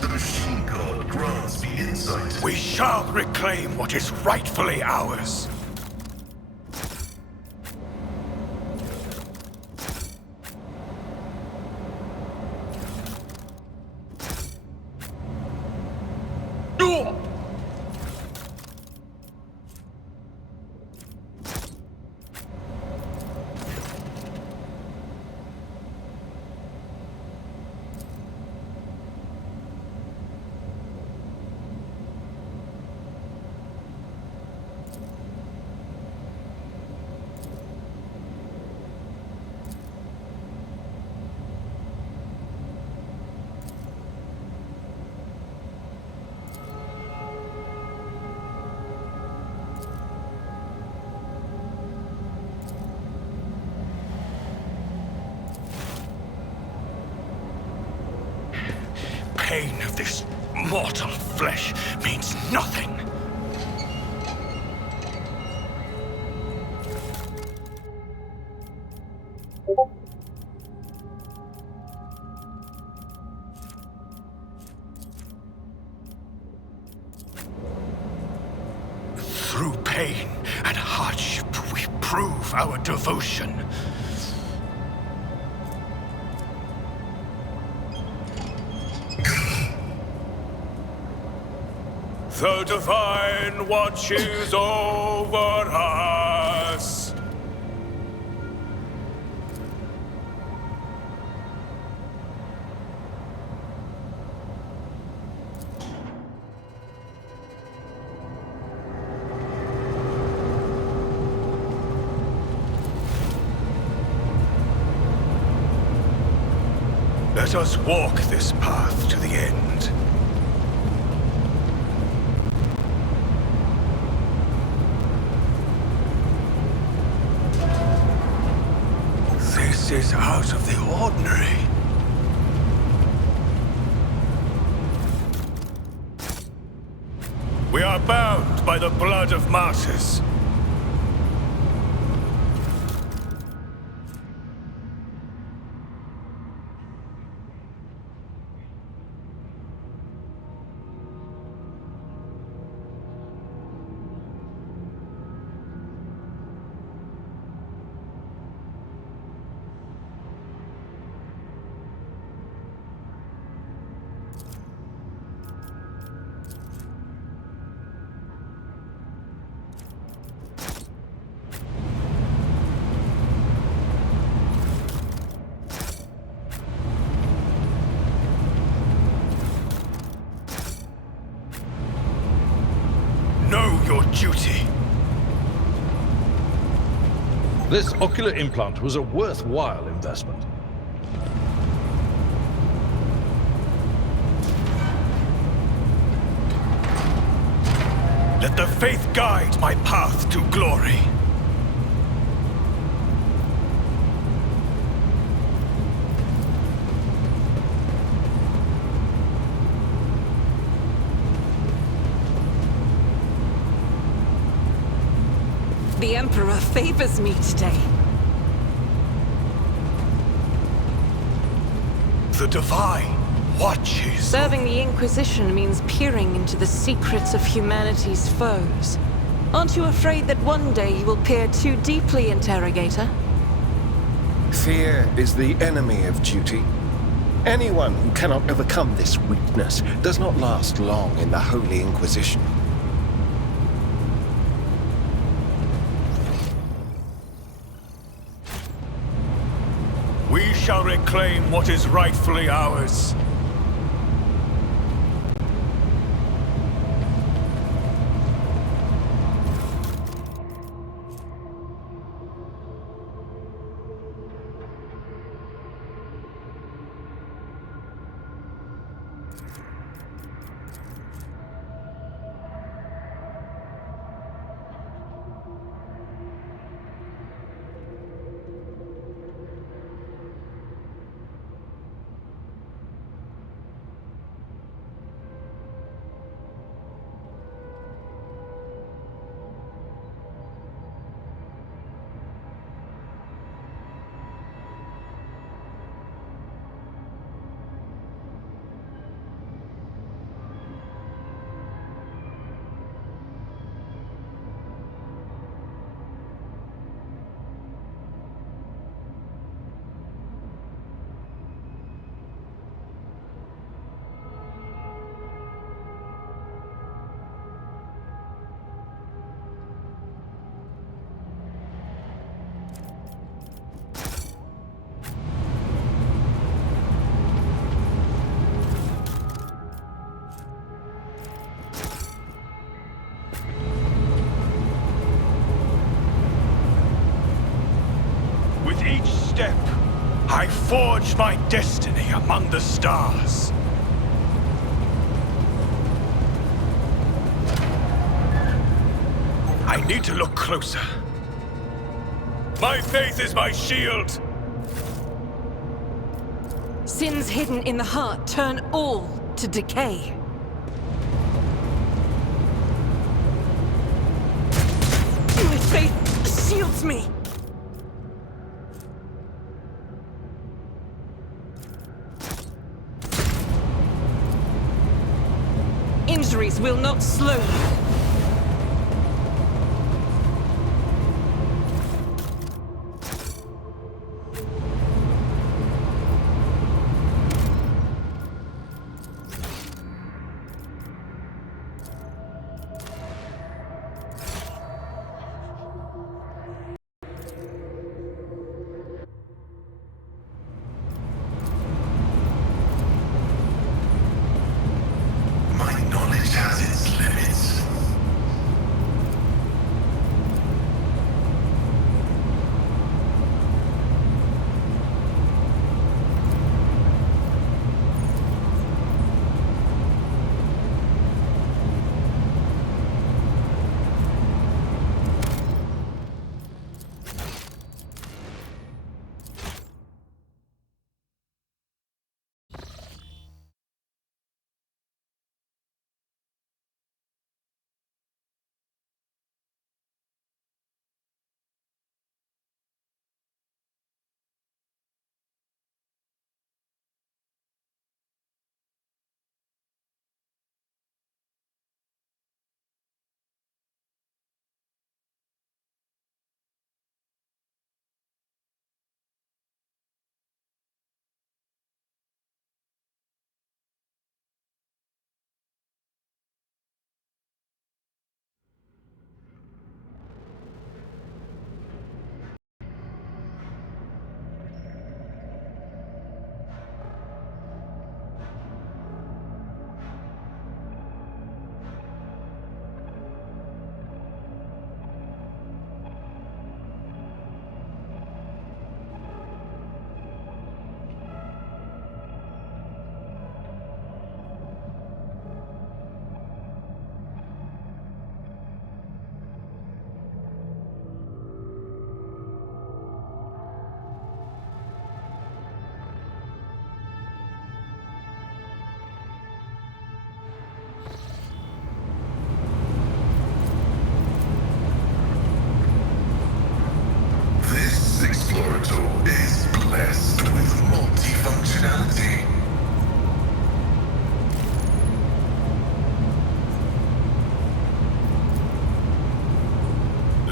The machine god grants me insight. We shall reclaim what is rightfully ours. Pain of this mortal flesh means nothing. Through pain and hardship, we prove our devotion. The Divine watches over us. Let us walk this path to the end. This is out of the ordinary. We are bound by the blood of martyrs. duty. This ocular implant was a worthwhile investment. Let the faith guide my path to glory. The Emperor favors me today. The Divine watches. Serving the Inquisition means peering into the secrets of humanity's foes. Aren't you afraid that one day you will peer too deeply, Interrogator? Fear is the enemy of duty. Anyone who cannot overcome this weakness does not last long in the Holy Inquisition. We shall reclaim what is rightfully ours. With each step, I forge my destiny among the stars. I need to look closer. My faith is my shield. Sins hidden in the heart turn all to decay. My faith shields me. Injuries will not slow you. My knowledge has its limits.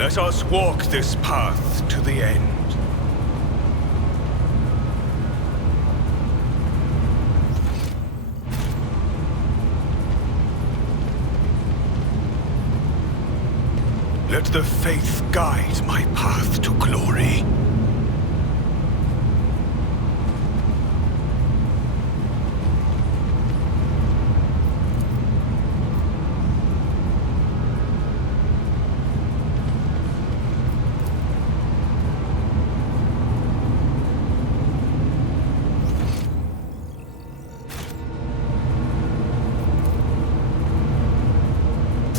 Let us walk this path to the end. Let the faith guide my path to glory.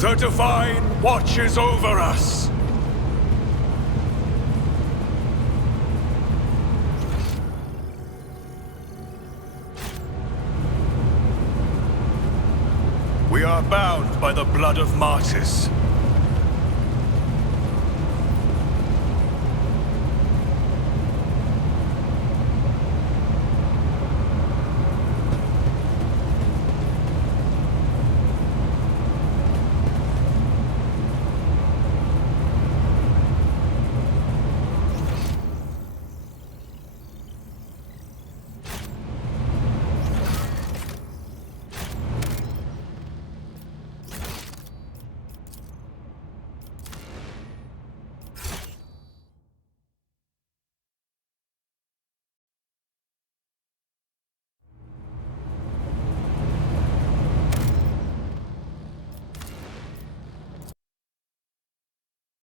The Divine watches over us. We are bound by the blood of martyrs.